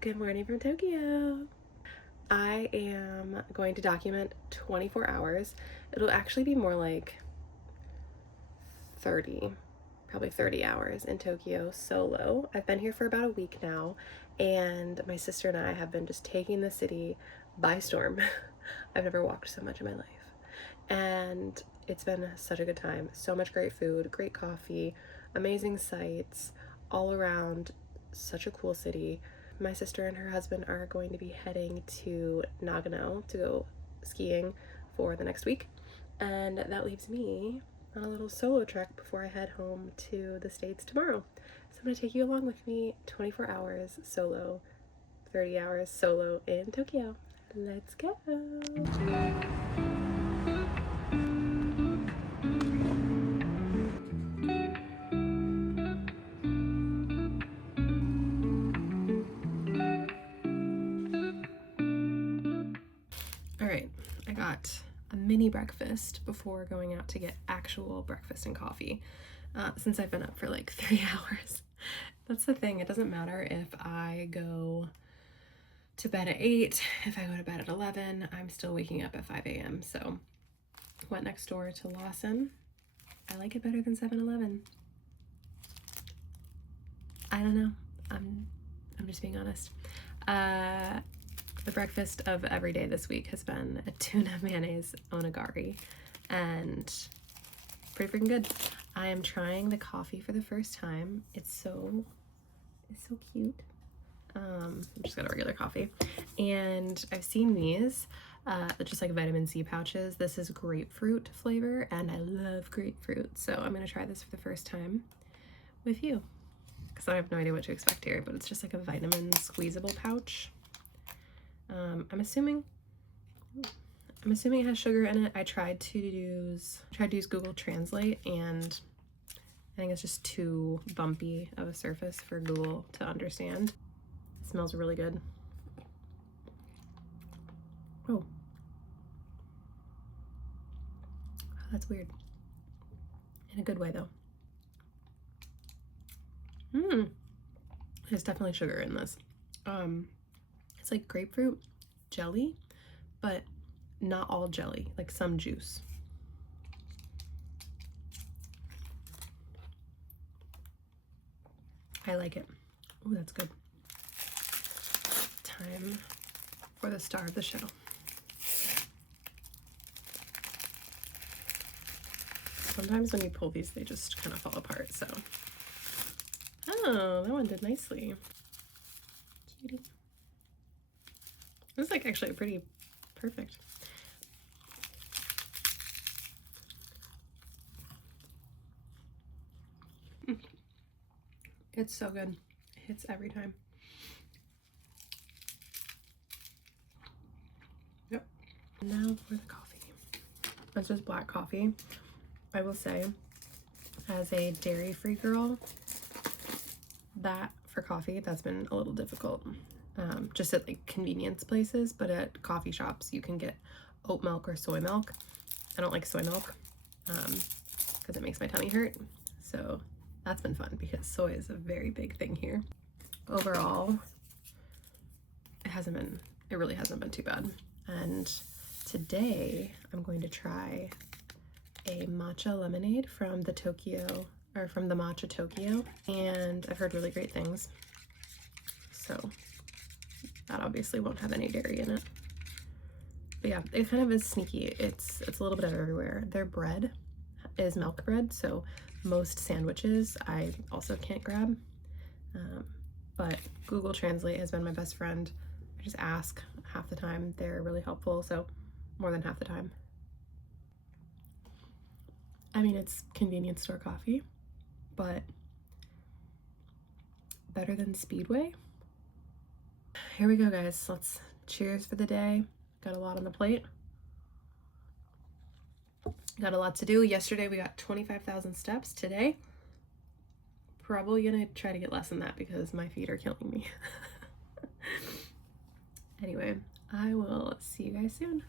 Good morning from Tokyo. I am going to document 24 hours. It'll actually be more like 30, probably 30 hours in Tokyo solo. I've been here for about a week now, and my sister and I have been just taking the city by storm. I've never walked so much in my life. And it's been such a good time. So much great food, great coffee, amazing sights, all around such a cool city. My sister and her husband are going to be heading to Nagano to go skiing for the next week. And that leaves me on a little solo trek before I head home to the States tomorrow. So I'm going to take you along with me 24 hours solo, 30 hours solo in Tokyo. Let's go. Alright, I got a mini breakfast before going out to get actual breakfast and coffee, since I've been up for like 3 hours. That's the thing, it doesn't matter if I go to bed at 8, if I go to bed at 11, I'm still waking up at 5 a.m. So, went next door to Lawson. I like it better than 7-Eleven. I don't know, I'm just being honest. The breakfast of every day this week has been a tuna mayonnaise onigiri, and pretty freaking good. I am trying the coffee for the first time. It's so cute. I just got a regular coffee, and I've seen these, just like vitamin C pouches. This is grapefruit flavor, and I love grapefruit, so I'm gonna try this for the first time with you, because I have no idea what to expect here, but it's just like a vitamin squeezable pouch. I'm assuming it has sugar in it. I tried to use Google Translate, and I think it's just too bumpy of a surface for Google to understand. It smells really good. Oh, that's weird. In a good way though. There's definitely sugar in this. It's like grapefruit jelly, but not all jelly, like some juice. I like it. Oh, that's good. Time for the star of the show. Sometimes when you pull these, they just kind of fall apart, so. Oh, that one did nicely. Cutie. This is like actually pretty perfect. It's so good. It hits every time. Yep. Now for the coffee. It's just black coffee. I will say, as a dairy-free girl, that for coffee, that's been a little difficult. Just at like convenience places, but at coffee shops you can get oat milk or soy milk. I don't like soy milk because it makes my tummy hurt, so that's been fun because soy is a very big thing here. Overall, it really hasn't been too bad. And today I'm going to try a matcha lemonade from the Matcha Tokyo, and I've heard really great things, so that obviously won't have any dairy in it. But yeah, it kind of is sneaky. It's a little bit of everywhere. Their bread is milk bread, so most sandwiches I also can't grab. But Google Translate has been my best friend. I just ask half the time. They're really helpful, so more than half the time. I mean, it's convenience store coffee, but better than Speedway. Here we go, guys. Let's cheers for the day. Got a lot on the plate. Got a lot to do. Yesterday we got 25,000 steps. Today, probably gonna try to get less than that because my feet are killing me. Anyway, I will see you guys soon.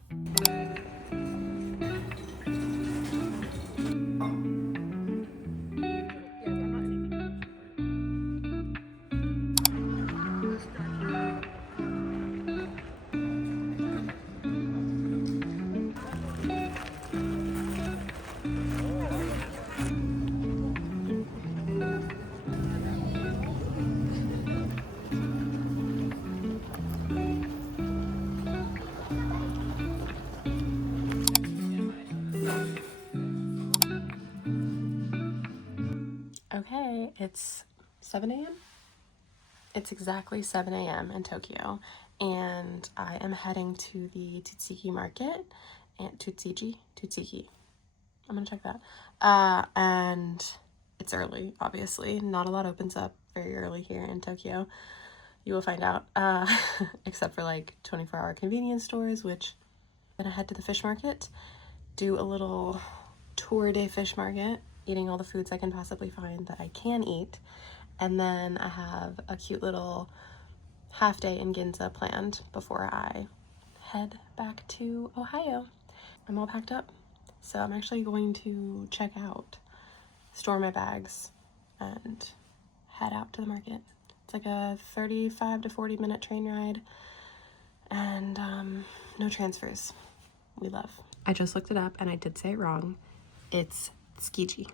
Okay, it's 7 a.m. It's exactly 7 a.m. in Tokyo, and I am heading to the Tutsiki market, and Tutsiki. I'm gonna check that. And it's early, obviously. Not a lot opens up very early here in Tokyo. You will find out, except for like 24-hour convenience stores, which I'm gonna head to the fish market, do a little tour day fish market, eating all the foods I can possibly find that I can eat. And then I have a cute little half day in Ginza planned before I head back to Ohio. I'm all packed up, so I'm actually going to check out, store my bags, and head out to the market. It's like a 35 to 40 minute train ride, and no transfers. We love. I just looked it up and I did say it wrong. It's Tsukiji.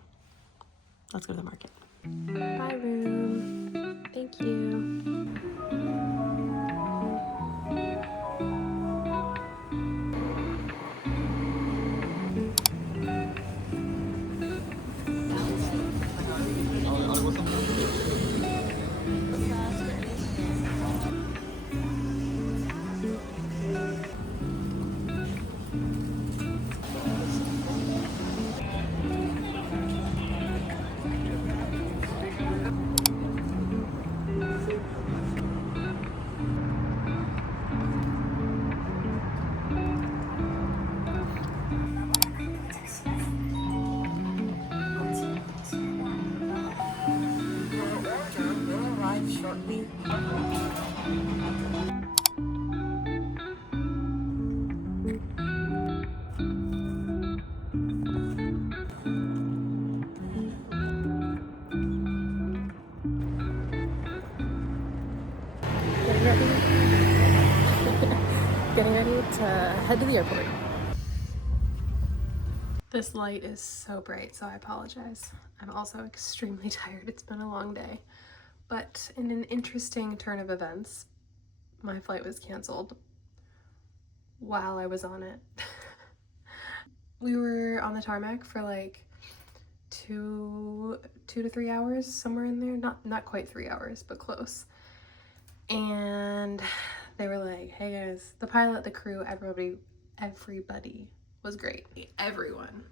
Let's go to the market. Bye, room. Thank you. Shortly. Getting ready to head to the airport. This light is so bright, so I apologize. I'm also extremely tired. It's been a long day. But in an interesting turn of events, my flight was canceled while I was on it. We were on the tarmac for like two to 3 hours, somewhere in there. Not quite 3 hours, but close. And they were like, hey guys, the pilot, the crew, everybody was great. Everyone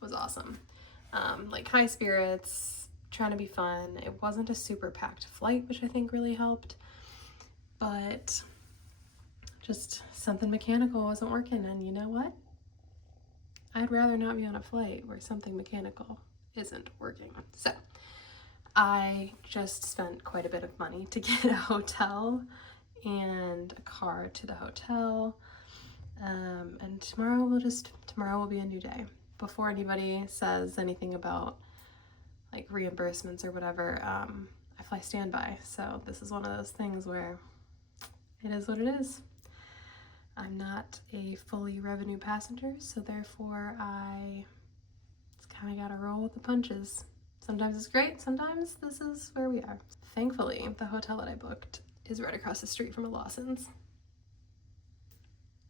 was awesome. Like high spirits, trying to be fun. It wasn't a super packed flight, which I think really helped, but just something mechanical wasn't working. And you know what? I'd rather not be on a flight where something mechanical isn't working. So I just spent quite a bit of money to get a hotel and a car to the hotel. And tomorrow will be a new day. Before anybody says anything about like reimbursements or whatever, I fly standby. So this is one of those things where it is what it is. I'm not a fully revenue passenger, so therefore I just kind of gotta roll with the punches. Sometimes it's great, sometimes this is where we are. Thankfully, the hotel that I booked is right across the street from a Lawson's.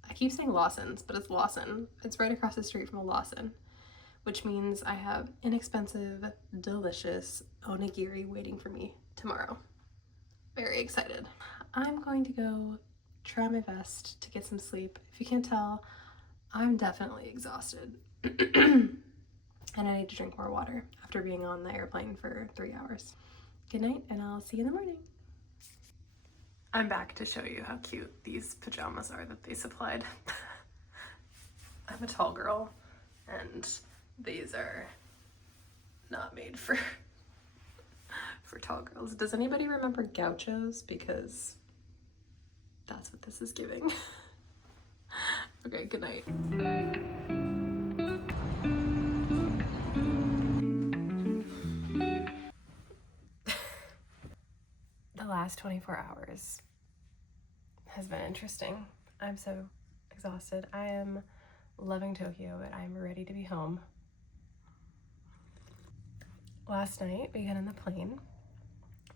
I keep saying Lawson's, but it's Lawson. It's right across the street from a Lawson, which means I have inexpensive, delicious onigiri waiting for me tomorrow. Very excited. I'm going to go try my best to get some sleep. If you can't tell, I'm definitely exhausted. And I need to drink more water after being on the airplane for 3 hours. Good night, and I'll see you in the morning. I'm back to show you how cute these pajamas are that they supplied. I'm a tall girl, and these are not made for tall girls. Does anybody remember gauchos? Because that's what this is giving. Okay, good night. The last 24 hours has been interesting. I'm so exhausted. I am loving Tokyo, but I'm ready to be home. Last night we got on the plane,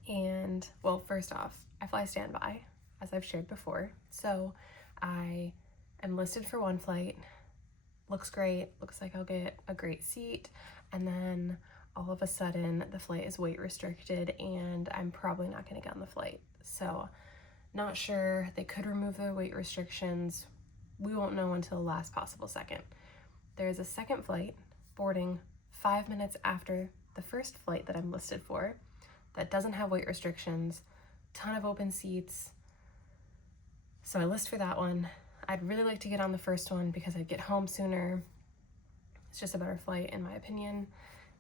and well, first off, I fly standby, as I've shared before. So I am listed for one flight. Looks great. Looks like I'll get a great seat, and then all of a sudden the flight is weight restricted and I'm probably not going to get on the flight. So not sure. They could remove the weight restrictions. We won't know until the last possible second. There's a second flight boarding 5 minutes after the first flight that I'm listed for that doesn't have weight restrictions, ton of open seats. So I list for that one. I'd really like to get on the first one because I'd get home sooner. It's just a better flight in my opinion.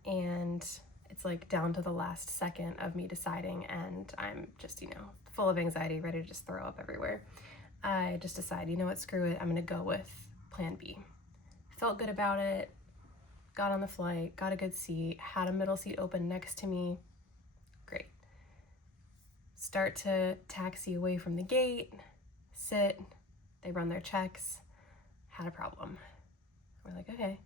And it's like down to the last second of me deciding, and I'm just, full of anxiety, ready to just throw up everywhere. I just decide, you know what, screw it. I'm gonna go with plan B. Felt good about it, got on the flight, got a good seat, had a middle seat open next to me. Great. Start to taxi away from the gate, sit, they run their checks, had a problem. We're like, okay.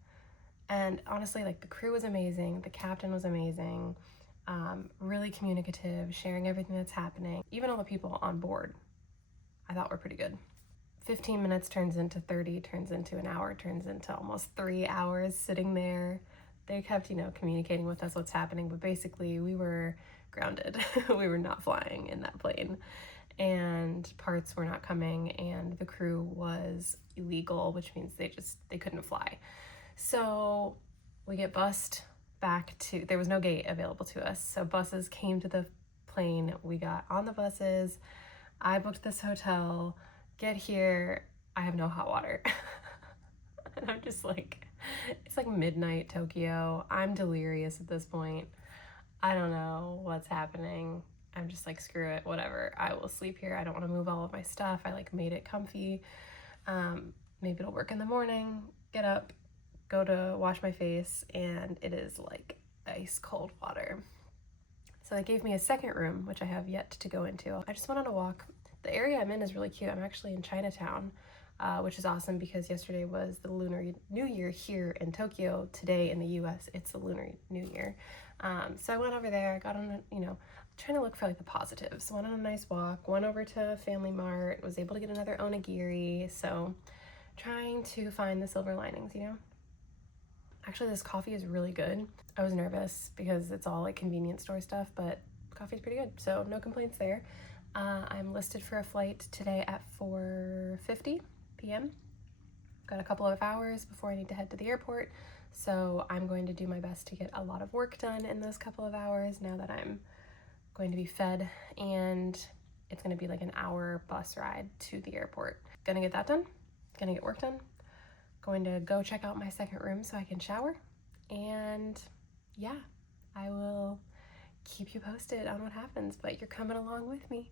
And honestly, like, the crew was amazing, the captain was amazing, really communicative, sharing everything that's happening. Even all the people on board I thought were pretty good. 15 minutes turns into 30, turns into an hour, turns into almost 3 hours sitting there. They kept, communicating with us what's happening, but basically we were grounded. We were not flying in that plane, and parts were not coming, and the crew was illegal, which means they couldn't fly. So we get bussed back to, there was no gate available to us. So buses came to the plane. We got on the buses. I booked this hotel, get here. I have no hot water. And I'm just like, it's like midnight Tokyo. I'm delirious at this point. I don't know what's happening. I'm just like, screw it, whatever. I will sleep here. I don't want to move all of my stuff. I like made it comfy. Maybe it'll work in the morning. Get up, go to wash my face, and it is like ice cold water. So they gave me a second room, which I have yet to go into. I just went on a walk. The area I'm in is really cute. I'm actually in Chinatown, which is awesome because yesterday was the Lunar New Year here in Tokyo. Today in the US, it's the Lunar New Year. So I went over there, got on, trying to look for like the positives. Went on a nice walk, went over to Family Mart, was able to get another onigiri. So trying to find the silver linings, Actually, this coffee is really good. I was nervous because it's all like convenience store stuff, but coffee's pretty good, so no complaints there. I'm listed for a flight today at 4:50 p.m. Got a couple of hours before I need to head to the airport, so I'm going to do my best to get a lot of work done in those couple of hours now that I'm going to be fed, and it's going to be like an hour bus ride to the airport. Gonna get that done, gonna get work done. Going to go check out my second room so I can shower, and yeah, I will keep you posted on what happens, but you're coming along with me.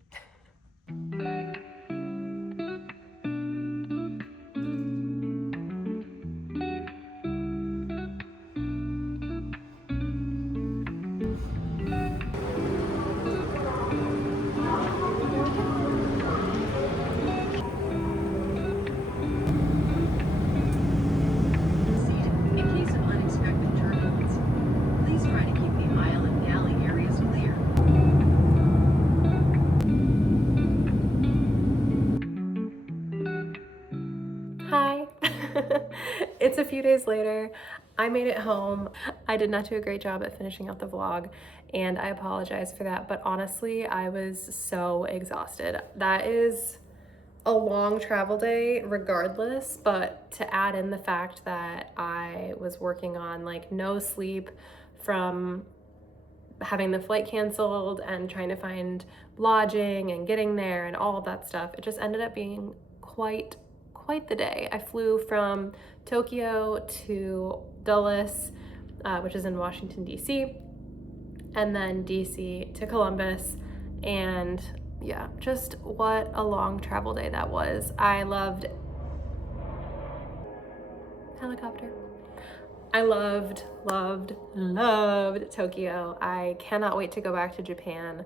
Hi. It's a few days later. I made it home. I did not do a great job at finishing out the vlog, and I apologize for that, but honestly, I was so exhausted. That is a long travel day regardless, but to add in the fact that I was working on like no sleep from having the flight canceled and trying to find lodging and getting there and all of that stuff, it just ended up being quite the day. I flew from Tokyo to Dulles, which is in Washington, D.C., and then D.C. to Columbus, and yeah, just what a long travel day that was. I loved helicopter. I loved Tokyo. I cannot wait to go back to Japan.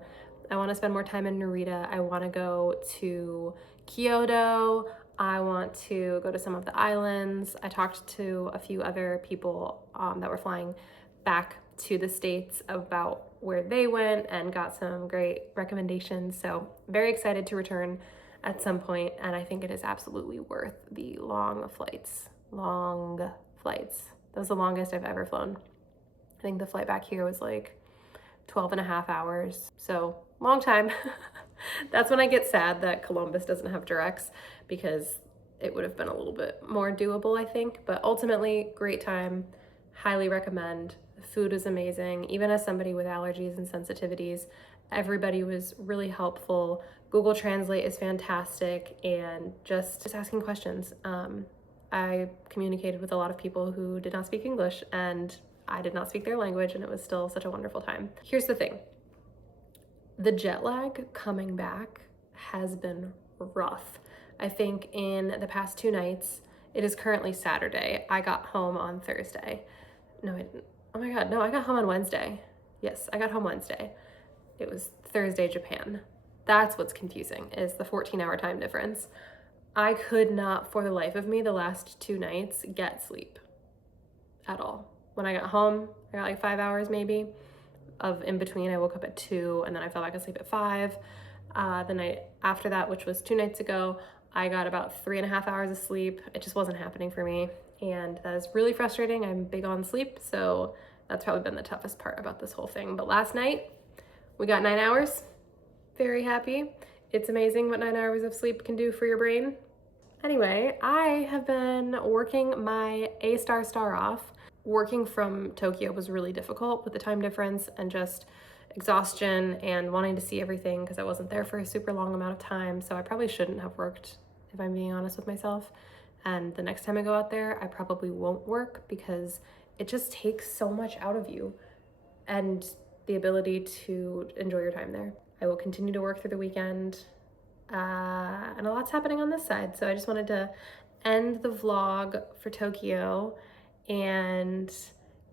I want to spend more time in Narita. I want to go to Kyoto. I want to go to some of the islands. I talked to a few other people that were flying back to the States about where they went and got some great recommendations. So very excited to return at some point, and I think it is absolutely worth the long flights. That was the longest I've ever flown. I think the flight back here was like 12 and a half hours. So long time. That's when I get sad that Columbus doesn't have directs, because it would have been a little bit more doable, I think. But ultimately, great time. Highly recommend. The food was amazing. Even as somebody with allergies and sensitivities, everybody was really helpful. Google Translate is fantastic, and just asking questions. I communicated with a lot of people who did not speak English, and I did not speak their language, and it was still such a wonderful time. Here's the thing. The jet lag coming back has been rough. I think in the past 2 nights, it is currently Saturday. I got home on Thursday. No, I didn't. Oh my God, no, I got home on Wednesday. Yes, I got home Wednesday. It was Thursday, Japan. That's what's confusing, is the 14-hour time difference. I could not, for the life of me, the last 2 nights, get sleep at all. When I got home, I got like 5 hours maybe of in between. I woke up at 2 and then I fell back asleep at 5. The night after that, which was 2 nights ago, I got about 3.5 hours of sleep. It just wasn't happening for me, and that is really frustrating. I'm big on sleep, so that's probably been the toughest part about this whole thing. But last night, we got 9 hours. Very happy. It's amazing what 9 hours of sleep can do for your brain. Anyway, I have been working my A** off. Working from Tokyo was really difficult with the time difference and just exhaustion and wanting to see everything, because I wasn't there for a super long amount of time. So I probably shouldn't have worked, if I'm being honest with myself. And the next time I go out there, I probably won't work, because it just takes so much out of you and the ability to enjoy your time there. I will continue to work through the weekend, and a lot's happening on this side. So I just wanted to end the vlog for Tokyo and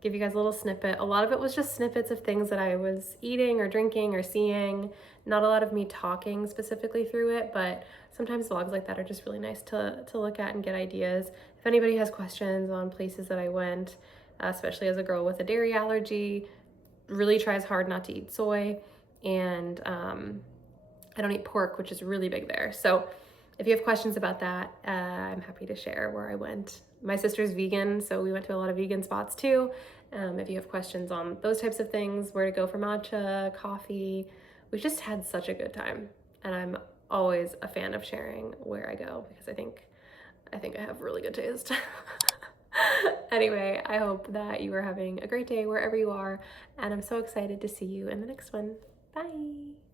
give you guys a little snippet. A lot of it was just snippets of things that I was eating or drinking or seeing. Not a lot of me talking specifically through it, but sometimes vlogs like that are just really nice to look at and get ideas. If anybody has questions on places that I went, especially as a girl with a dairy allergy, really tries hard not to eat soy, and I don't eat pork, which is really big there. So if you have questions about that, I'm happy to share where I went. My sister's vegan, so we went to a lot of vegan spots too. If you have questions on those types of things, where to go for matcha, coffee, we just had such a good time. And I'm always a fan of sharing where I go, because I think I have really good taste. Anyway, I hope that you are having a great day wherever you are, and I'm so excited to see you in the next one. Bye.